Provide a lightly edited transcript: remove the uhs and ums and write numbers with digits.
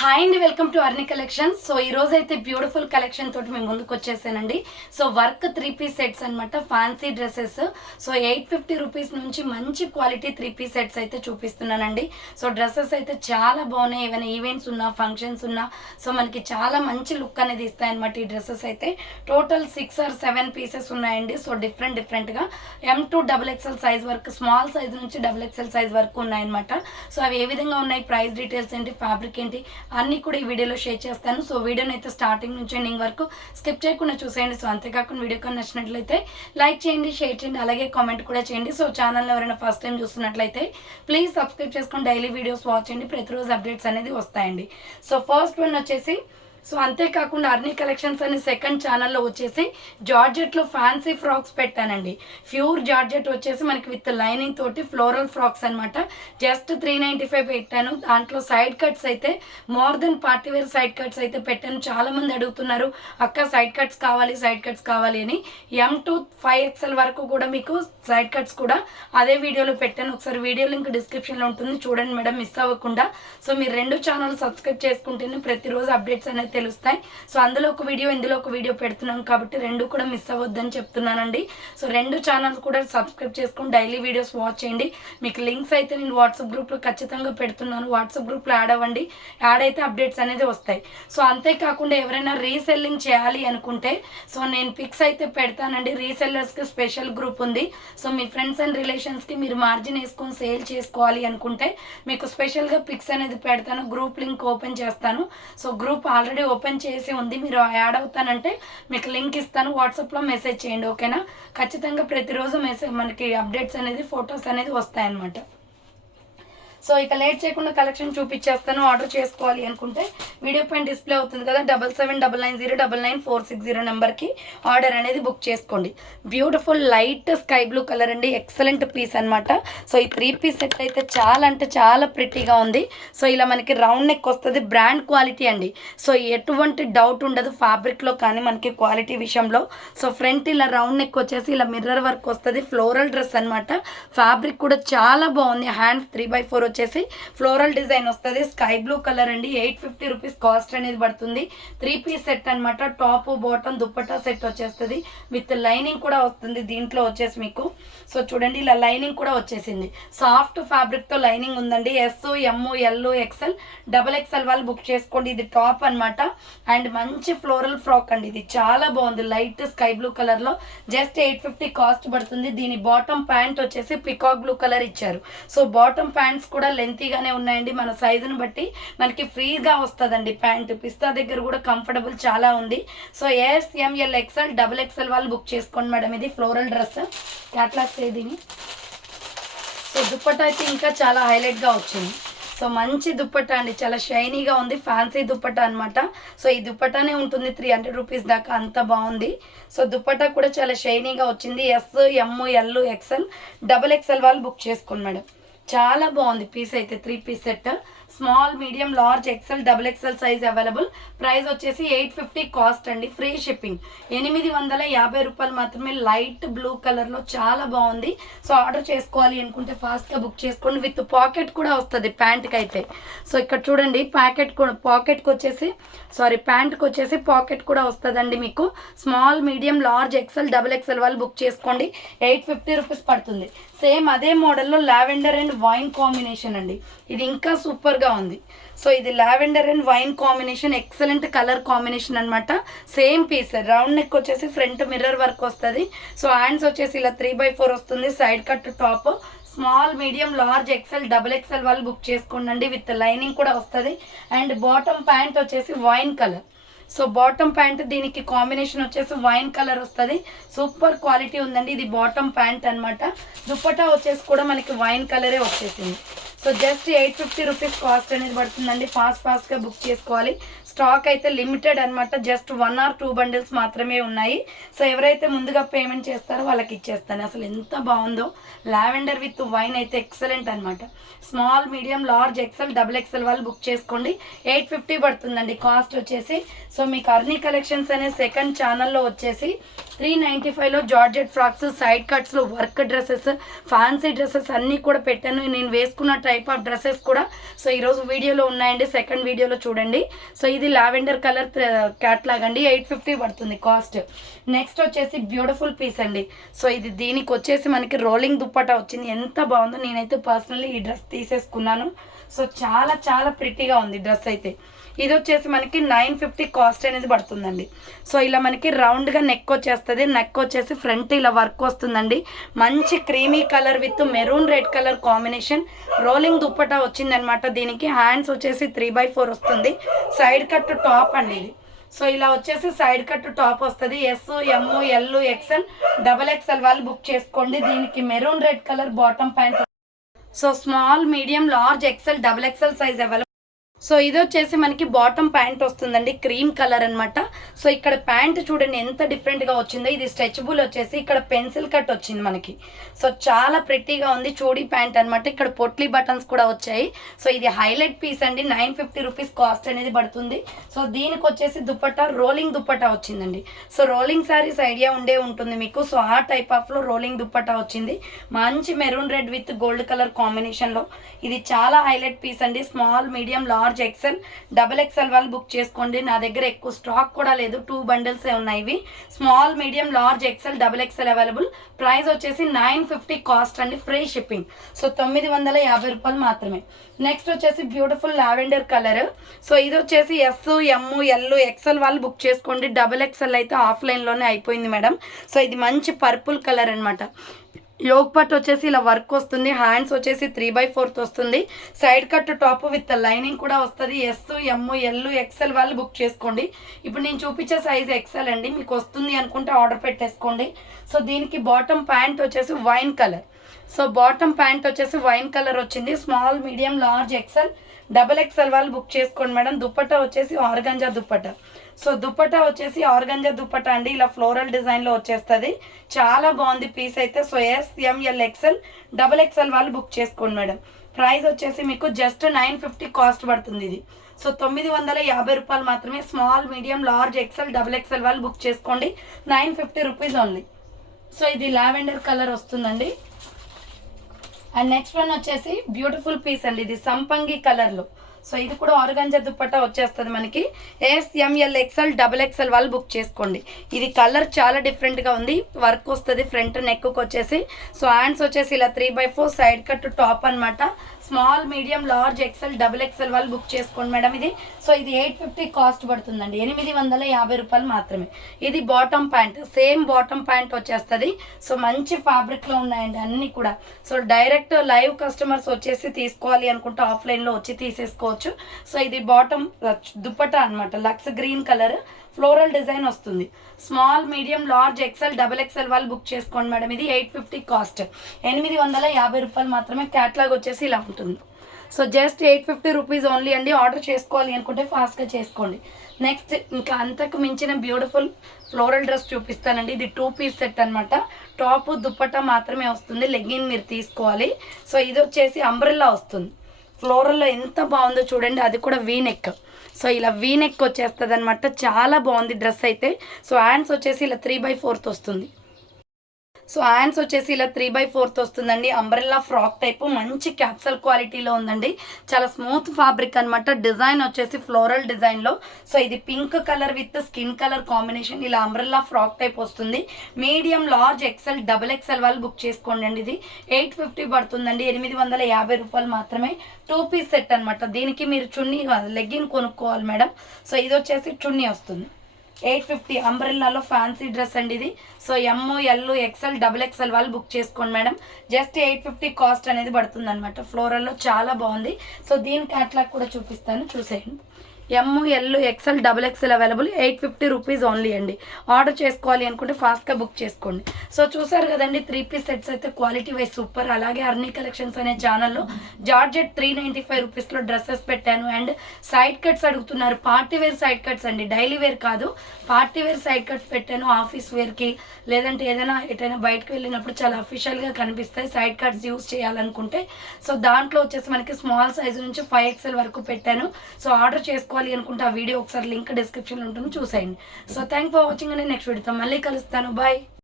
Hi అండి, welcome to అర్ని collections. So ఈ రోజు అయితే బ్యూటిఫుల్ కలెక్షన్ తోటి మేము ముందుకు వచ్చేసానండి. సో వర్క్ 3 పీస్ సెట్స్ అనమాట, ఫ్యాన్సీ డ్రెస్సెస్. సో 850 రూపీస్ నుంచి మంచి క్వాలిటీ 3 పీస్ సెట్స్ అయితే చూపిస్తున్నానండి. సో డ్రెస్సెస్ అయితే చాలా బాగున్నాయి. ఏమైనా ఈవెంట్స్ ఉన్నా, ఫంక్షన్స్ ఉన్నా, సో మనకి చాలా మంచి లుక్ అనేది ఇస్తాయి అనమాట. ఈ డ్రెస్సెస్ అయితే టోటల్ 6 or 7 పీసెస్ ఉన్నాయండి. సో డిఫరెంట్గా M to XXL సైజ్ వరకు, స్మాల్ సైజ్ నుంచి XXL సైజ్ వరకు ఉన్నాయన్నమాట. సో అవి ఏ విధంగా ఉన్నాయి, ప్రైస్ డీటెయిల్స్ ఏంటి, ఫ్యాబ్రిక్ ఏంటి అన్నీ కూడా ఈ వీడియోలో షేర్ చేస్తాను. సో వీడియోని అయితే స్టార్టింగ్ నుంచి ఎండింగ్ వరకు స్కిప్ చేయకుండా చూసేయండి. సో అంతేకాకుండా వీడియో కానీ నచ్చినట్లయితే లైక్ చేయండి, షేర్ చేయండి, అలాగే కామెంట్ కూడా చేయండి. సో ఛానల్లో ఎవరైనా ఫస్ట్ టైం చూస్తున్నట్లయితే ప్లీజ్ సబ్స్క్రైబ్ చేసుకొని డైలీ వీడియోస్ వాచ్ చేయండి. ప్రతిరోజు అప్డేట్స్ అనేది వస్తాయండి. సో ఫస్ట్ వన్ వచ్చేసి, సో అంతేకాకుండా అర్ని కలెక్షన్స్ అని సెకండ్ ఛానల్లో వచ్చేసి జార్జెట్లో ఫ్యాన్సీ ఫ్రాక్స్ పెట్టానండి. ప్యూర్ జార్జెట్ వచ్చేసి మనకి విత్ లైనింగ్ తోటి ఫ్లోరల్ ఫ్రాక్స్ అనమాట. జస్ట్ 395 పెట్టాను. దాంట్లో సైడ్ కట్స్ అయితే more than party wear side cuts అయితే పెట్టాను. చాలా మంది అడుగుతున్నారు, అక్క సైడ్ కట్స్ కావాలి అని. M to 5XL వరకు కూడా మీకు సైడ్ కట్స్ కూడా అదే వీడియోలో పెట్టాను. ఒకసారి వీడియో లింక్ డిస్క్రిప్షన్లో ఉంటుంది, చూడండి మేడం, మిస్ అవ్వకుండా. సో మీరు 2 ఛానల్ సబ్స్క్రైబ్ చేసుకుంటేనే ప్రతిరోజు అప్డేట్స్ అనేది తెలుస్తాయి. సో అందులో ఒక వీడియో, ఇందులో ఒక వీడియో పెడుతున్నాం కాబట్టి 2 కూడా మిస్ అవ్వద్దని చెప్తున్నానండి. సో 2 ఛానల్స్ కూడా సబ్స్క్రైబ్ చేసుకుని డైలీ వీడియోస్ వాచ్ చేయండి. మీకు లింక్స్ అయితే నేను వాట్సాప్ గ్రూప్లో ఖచ్చితంగా పెడుతున్నాను. వాట్సాప్ గ్రూప్లో యాడ్ అవ్వండి. యాడ్ అయితే అప్డేట్స్ అనేది వస్తాయి. సో అంతేకాకుండా ఎవరైనా రీసెల్లింగ్ చేయాలి అనుకుంటే, సో నేను పిక్స్ అయితే పెడతానండి. రీసెల్లర్స్కి స్పెషల్ గ్రూప్ ఉంది. సో మీ ఫ్రెండ్స్ అండ్ రిలేషన్స్కి మీరు మార్జిన్ వేసుకొని సేల్ చేసుకోవాలి అనుకుంటే మీకు స్పెషల్గా పిక్స్ అనేది పెడతాను. గ్రూప్ లింక్ ఓపెన్ చేస్తాను. సో గ్రూప్ ఆల్రెడీ ఓపెన్ చేసి ఉంది, మీరు యాడ్ అవుతానంటే మీకు లింక్ ఇస్తాను. వాట్సాప్లో మెసేజ్ చేయండి, ఓకేనా? ఖచ్చితంగా ప్రతిరోజు మెసేజ్ మనకి అప్డేట్స్ అనేది, ఫొటోస్ అనేది వస్తాయన్నమాట. సో ఇక లేట్ చేయకుండా కలెక్షన్ చూపించేస్తాను. ఆర్డర్ చేసుకోవాలి అనుకుంటే వీడియో పైన డిస్ప్లే అవుతుంది కదా, 7799090460 నెంబర్కి ఆర్డర్ అనేది బుక్ చేసుకోండి. Beautiful light sky blue colour అండి, ఎక్సలెంట్ పీస్ అనమాట. సో ఈ 3 పీస్ సెట్ అయితే చాలా అంటే చాలా ప్రిటీగా ఉంది. సో ఇలా మనకి రౌండ్ నెక్ వస్తుంది, బ్రాండ్ క్వాలిటీ అండి. సో ఎటువంటి డౌట్ ఉండదు ఫ్యాబ్రిక్లో కానీ మనకి క్వాలిటీ విషయంలో. సో ఫ్రంట్ ఇలా రౌండ్ నెక్ వచ్చేసి ఇలా మిర్రర్ వర్క్ వస్తుంది, ఫ్లోరల్ డ్రెస్ అనమాట. ఫ్యాబ్రిక్ కూడా చాలా బాగుంది. హ్యాండ్స్ 3/4 వచ్చేసి ఫ్లోరల్ డిజైన్ వస్తుంది. స్కై బ్లూ కలర్ అండి. 850 రూపీస్ కాస్ట్ అనేది పడుతుంది. 3 పీస్ సెట్ అనమాట. టాప్ బాటమ్ దుప్పట్టా సెట్ వచ్చేస్తుంది, విత్ లైనింగ్ కూడా వస్తుంది దీంట్లో వచ్చేసి మీకు. సో చూడండి, ఇలా లైనింగ్ కూడా వచ్చేసింది. సాఫ్ట్ ఫ్యాబ్రిక్తో లైనింగ్ ఉందండి. S, M, L, XL, XXL వాళ్ళు బుక్ చేసుకోండి. ఇది టాప్ అనమాట. అండ్ మంచి ఫ్లోరల్ ఫ్రాక్ అండి. ఇది చాలా బాగుంది, లైట్ స్కై బ్లూ కలర్లో. జస్ట్ 850 కాస్ట్ పడుతుంది. దీని బాటమ్ ప్యాంట్ వచ్చేసి పికాక్ బ్లూ కలర్ ఇచ్చారు. సో బాటమ్ ప్యాంట్స్ కూడా లెంతీగానే ఉన్నాయండి. మన సైజుని బట్టి మనకి ఫ్రీగా వస్తుందండి ప్యాంట్. పిస్తా దగ్గర కూడా కంఫర్టబుల్ చాలా ఉంది. So S, M, L, XL, XXL వాళ్ళు బుక్ చేసుకోండి మేడం. ఇది ఫ్లోరల్ డ్రెస్ క్యాట్లాగ్స్ ఏదిని. సో దుప్పట్టా అయితే ఇంకా చాలా హైలైట్గా వచ్చింది. సో మంచి దుప్పట్టా అండి, చాలా షైనీగా ఉంది. ఫ్యాన్సీ దుప్పట్టా అనమాట. సో ఈ దుప్పట్టానే ఉంటుంది 300 రూపీస్ దాకా, అంత బాగుంది. సో దుప్పట్టా కూడా చాలా షైనీగా వచ్చింది. S, M, L, XL, XXL వాళ్ళు బుక్ చేసుకోండి మేడం. చాలా బాగుంది పీస్ అయితే. 3 piece set, small, medium, large, XL, XXL size available. Price వచ్చేసి 850 కాస్ట్ అండి. Free shipping. 850 రూపాయలు మాత్రమే. లైట్ బ్లూ కలర్లో చాలా బాగుంది. సో ఆర్డర్ చేసుకోవాలి అనుకుంటే ఫాస్ట్గా బుక్ చేసుకోండి. విత్ పాకెట్ కూడా వస్తుంది ప్యాంట్కి అయితే. సో ఇక్కడ చూడండి, ప్యాంట్కి వచ్చేసి పాకెట్ కూడా వస్తుందండి మీకు. Small, medium, large, XL, XXL వాళ్ళు బుక్ చేసుకోండి. 850 రూపీస్ పడుతుంది. సేమ్ అదే మోడల్లో లావెండర్ అండ్ వైన్ కాంబినేషన్ అండి. ఇది ఇంకా సూపర్గా ఉంది. సో ఇది lavender and wine combination, excellent colour combination అనమాట. Same piece. రౌండ్ నెక్ వచ్చేసి ఫ్రంట్ మిర్రర్ వర్క్ వస్తుంది. సో హ్యాండ్స్ వచ్చేసి ఇలా 3/4 వస్తుంది. Side cut top. Small, medium, large, XL, XXL వాళ్ళు బుక్ చేసుకోండి. విత్ లైనింగ్ కూడా వస్తుంది. అండ్ బాటమ్ ప్యాంట్ వచ్చేసి wine colour. So bottom pant దీనికి కాంబినేషన్ వచ్చేసి వైన్ కలర్ వస్తుంది. సూపర్ క్వాలిటీ ఉందండి. ఇది బాటమ్ ప్యాంట్ అనమాట. దుప్పటా వచ్చేసి కూడా మనకి వైన్ కలరే వచ్చేసింది. సో జస్ట్ 850 రూపీస్ కాస్ట్ అనేది పడుతుందండి. ఫాస్ట్గా బుక్ చేసుకోవాలి. స్టాక్ అయితే లిమిటెడ్ అనమాట. జస్ట్ 1 or 2 బండిల్స్ మాత్రమే ఉన్నాయి. సో ఎవరైతే ముందుగా పేమెంట్ చేస్తారో వాళ్ళకి ఇచ్చేస్తాను. అసలు ఎంత బాగుందో. లావెండర్ విత్ వైన్ అయితే ఎక్సలెంట్ అనమాట. Small, medium, large, XL, XXL వాళ్ళు బుక్ చేసుకోండి. 850 పడుతుందండి కాస్ట్ వచ్చేసి. సో మీకు అర్ని కలెక్షన్స్ అనే సెకండ్ ఛానల్లో వచ్చేసి 395లో జార్జెట్ ఫ్రాక్స్, సైడ్ కట్స్లో వర్క్ డ్రెస్సెస్, ఫ్యాన్సీ డ్రెస్సెస్ అన్నీ కూడా పెట్టాను. నేను వేసుకున్న టైప్ ఆఫ్ డ్రెస్సెస్ కూడా సో ఈరోజు వీడియోలో ఉన్నాయండి, సెకండ్ వీడియోలో చూడండి. సో ఇది లావెండర్ కలర్ క్యాట్లాగ్ అండి, 850 పడుతుంది కాస్ట్. నెక్స్ట్ వచ్చేసి బ్యూటిఫుల్ పీస్ అండి. సో ఇది దీనికి వచ్చేసి మనకి రోలింగ్ దుప్పటా వచ్చింది, ఎంత బాగుందో. నేనైతే పర్సనల్లీ ఈ డ్రెస్ తీసేసుకున్నాను. సో చాలా చాలా ప్రిటీగా ఉంది డ్రెస్ అయితే. ఇది వచ్చేసి మనకి 950 కాస్ట్ అనేది పడుతుందండి. సో ఇలా మనకి రౌండ్గా నెక్ వచ్చేస్తుంది, నెక్ వచ్చేసి ఫ్రంట్ ఇలా వర్క్ వస్తుందండి. మంచి creamy colour with maroon red colour combination rolling dupatta వచ్చిందనమాట. దీనికి హ్యాండ్స్ వచ్చేసి 3/4 వస్తుంది, సైడ్ కట్ టాప్ అండి ఇది. సో ఇలా వచ్చేసి సైడ్ కట్ టాప్ వస్తుంది. ఎస్, ఎమ్, ఎల్, ఎక్స్ఎల్, XXL వాళ్ళు బుక్ చేసుకోండి. దీనికి maroon red colour bottom pant. So small, medium, large, XL, XXL size available. So ఇది వచ్చేసి మనకి బాటమ్ ప్యాంట్ వస్తుందండి, క్రీమ్ కలర్ అనమాట. సో ఇక్కడ ప్యాంట్ చూడండి ఎంత డిఫరెంట్గా వచ్చిందో. ఇది స్ట్రెచబుల్ వచ్చేసి ఇక్కడ పెన్సిల్ కట్ వచ్చింది మనకి. సో చాలా ప్రిటీగా ఉంది, చూడీ ప్యాంట్ అనమాట. ఇక్కడ పొట్లీ బటన్స్ కూడా వచ్చాయి. సో ఇది హైలైట్ పీస్ అండి, 950 రూపీస్ కాస్ట్ అనేది పడుతుంది. సో దీనికి వచ్చేసి దుపట్టా రోలింగ్ దుపట్టా వచ్చిందండి. సో రోలింగ్ శారీస్ ఐడియా ఉండే ఉంటుంది మీకు. సో ఆ టైప్ ఆఫ్లో రోలింగ్ దుపట్టా వచ్చింది, మంచి maroon red with gold colour కాంబినేషన్లో. ఇది చాలా హైలైట్ పీస్ అండి. Small, medium, large, XL, XXL వాళ్ళు బుక్ చేసుకోండి. నా దగ్గర ఎక్కువ స్టాక్ కూడా లేదు, 2 బండిల్స్ ఉన్నాయి ఇవి. Small, medium, large, XL, XXL available. Price వచ్చేసి 950 కాస్ట్ అండి, ఫ్రీ షిప్పింగ్. సో 950 రూపాయలు మాత్రమే. నెక్స్ట్ వచ్చేసి బ్యూటిఫుల్ లావెండర్ కలర్. సో ఇది వచ్చేసి ఎస్, ఎమ్, ఎల్, XL వాళ్ళు బుక్ చేసుకోండి. XXL అయితే ఆఫ్లైన్లోనే అయిపోయింది మేడం. సో ఇది మంచి పర్పుల్ కలర్ అనమాట. యోగ్ పట్ వచ్చేసి ఇలా వర్క్ వస్తుంది, హ్యాండ్స్ వచ్చేసి 3/4 వస్తుంది, side cut top with lining కూడా వస్తుంది. ఎస్, ఎమ్, ఎల్, XL వాళ్ళు బుక్ చేసుకోండి. ఇప్పుడు నేను చూపించే సైజ్ XL అండి, మీకు వస్తుంది అనుకుంటే ఆర్డర్ పెట్టేసుకోండి. సో దీనికి బాటమ్ ప్యాంట్ వచ్చేసి wine colour. So bottom pant వచ్చేసి వైన్ కలర్ వచ్చింది. Small, medium, large, XL, XXL వాళ్ళు బుక్ చేసుకోండి మేడం. దుపట్టా వచ్చేసి ఆర్గంజా దుపట్టా. సో దుపట్టా వచ్చేసి ఆర్గంజా దుపట్టా అండి, ఇలా ఫ్లోరల్ డిజైన్లో వచ్చేస్తుంది. చాలా బాగుంది పీస్ అయితే. సో ఎస్, ఎమ్, ఎల్, XL, XXL వాళ్ళు బుక్ చేసుకోండి మేడం. ప్రైస్ వచ్చేసి మీకు జస్ట్ 950 కాస్ట్ పడుతుంది ఇది. సో 950 రూపాయలు మాత్రమే. Small, medium, large, XL, XXL వాళ్ళు బుక్ చేసుకోండి, 950 రూపీస్ ఓన్లీ. సో ఇది లావెండర్ కలర్ వస్తుందండి. అండ్ నెక్స్ట్ వన్ వచ్చేసి బ్యూటిఫుల్ పీస్ అండి, ఇది సంపంగి కలర్లో. సో ఇది కూడా ఆర్గంజా దుపట్టా వచ్చేస్తుంది మనకి. ఎస్, ఎమ్, ఎల్, XL, XXL వాళ్ళు బుక్ చేసుకోండి. ఇది కలర్ చాలా డిఫరెంట్గా ఉంది, వర్క్ వస్తుంది ఫ్రంట్ నెక్కు వచ్చేసి. సో హ్యాండ్స్ వచ్చేసి ఇలా 3/4 సైడ్ కట్ టాప్ అనమాట. Small, medium, large, XL, XXL వాళ్ళు బుక్ చేసుకోండి మేడం ఇది. సో ఇది 850 కాస్ట్ పడుతుందండి, 850 రూపాయలు మాత్రమే. ఇది bottom pant, same bottom pant వచ్చేస్తుంది. సో మంచి ఫ్యాబ్రిక్లో ఉన్నాయండి అన్నీ కూడా. సో డైరెక్ట్ లైవ్ కస్టమర్స్ వచ్చేసి తీసుకోవాలి అనుకుంటే ఆఫ్లైన్లో వచ్చి తీసేసుకోవచ్చు. సో ఇది బాటమ్ దుపట్టా అనమాట, లక్స్ గ్రీన్ కలర్ ఫ్లోరల్ డిజైన్ వస్తుంది. Small, medium, large, XL, XXL వాళ్ళు బుక్ చేసుకోండి మేడం. ఇది 850 కాస్ట్, 850 రూపాయలు మాత్రమే. క్యాట్లాగ్ వచ్చేసి ఇలా ఉంటుంది. సో జస్ట్ 850 రూపీస్ ఓన్లీ అండి. ఆర్డర్ చేసుకోవాలి అనుకుంటే ఫాస్ట్గా చేసుకోండి. నెక్స్ట్ ఇంకా అంతకు మించిన బ్యూటిఫుల్ ఫ్లోరల్ డ్రెస్ చూపిస్తానండి. ఇది 2 పీస్ సెట్ అనమాట. టాప్, దుపట్టా మాత్రమే వస్తుంది, లెగ్గిన్ మీరు తీసుకోవాలి. సో ఇది వచ్చేసి అంబ్రెల్లా వస్తుంది, ఫ్లోరల్లో ఎంత బాగుందో చూడండి. అది కూడా వీ నెక్. సో ఇలా వీ నెక్ వచ్చేస్తుంది అనమాట, చాలా బాగుంది డ్రెస్ అయితే. సో హ్యాండ్స్ వచ్చేసి ఇలా 3/4 వస్తుంది. సో హ్యాండ్స్ వచ్చేసి ఇలా 3/4 వస్తుందండి. అంబ్రెల్లా ఫ్రాక్ టైపు, మంచి క్యాప్సల్ క్వాలిటీలో ఉందండి. చాలా స్మూత్ ఫ్యాబ్రిక్ అనమాట. డిజైన్ వచ్చేసి ఫ్లోరల్ డిజైన్లో. సో ఇది pink colour with skin colour combination. ఇలా అంబ్రెల్లా ఫ్రాక్ టైప్ వస్తుంది. మీడియం, లార్జ్, XL, XXL వాళ్ళు బుక్ చేసుకోండి అండి. ఇది 850 పడుతుందండి, 850 రూపాయలు మాత్రమే. 2 పీస్ సెట్ అనమాట. దీనికి మీరు చున్నీ లెగ్గిన్ కొనుక్కోవాలి మేడం. సో ఇది వచ్చేసి చున్నీ వస్తుంది. 850 అంబ్రెల్లాలో ఫ్యాన్సీ డ్రెస్ అండి ఇది. సో ఎమ్, ఎల్, XL, XXL వాళ్ళు బుక్ చేసుకోండి మేడం. జస్ట్ 850 కాస్ట్ అనేది పడుతుంది అనమాట. ఫ్లోరల్లో చాలా బాగుంది. సో దీని క్యాట్లాగ్ కూడా చూపిస్తాను, చూసేయండి. M, L, XL, XXL available, 850 rupees only అండి. ఆర్డర్ చేసుకోవాలి అనుకుంటే ఫాస్ట్గా బుక్ చేసుకోండి. సో చూసారు కదండి, 3 పీస్ సెట్స్ అయితే క్వాలిటీ వైజ్ సూపర్. అలాగే అర్నీ కలెక్షన్స్ అనే ఛానల్లో జార్జెట్ 395 రూపీస్లో డ్రెస్సెస్ పెట్టాను. అండ్ సైడ్ కట్స్ అడుగుతున్నారు, పార్టీ వేర్ సైడ్ కట్స్ అండి, డైలీ వేర్ కాదు, పార్టీ వేర్ సైడ్ కట్స్ పెట్టాను. ఆఫీస్ వేర్కి లేదంటే ఏదైనా ఎటైనా బయటకు వెళ్ళినప్పుడు చాలా అఫీషియల్గా కనిపిస్తాయి సైడ్ కట్స్ యూస్ చేయాలనుకుంటే. సో దాంట్లో వచ్చేసి మనకి స్మాల్ సైజు నుంచి 5XL వరకు పెట్టాను. సో ఆర్డర్ చేసుకోవాలి అనుకుంటే ఆ వీడియో ఒకసారి లింక్ డిస్క్రిప్షన్లో ఉంటుంది, చూసేయండి. సో థ్యాంక్ ఫర్ వాచింగ్ అండి. నెక్స్ట్ వీడియోతో మళ్ళీ కలుస్తాను. బాయ్.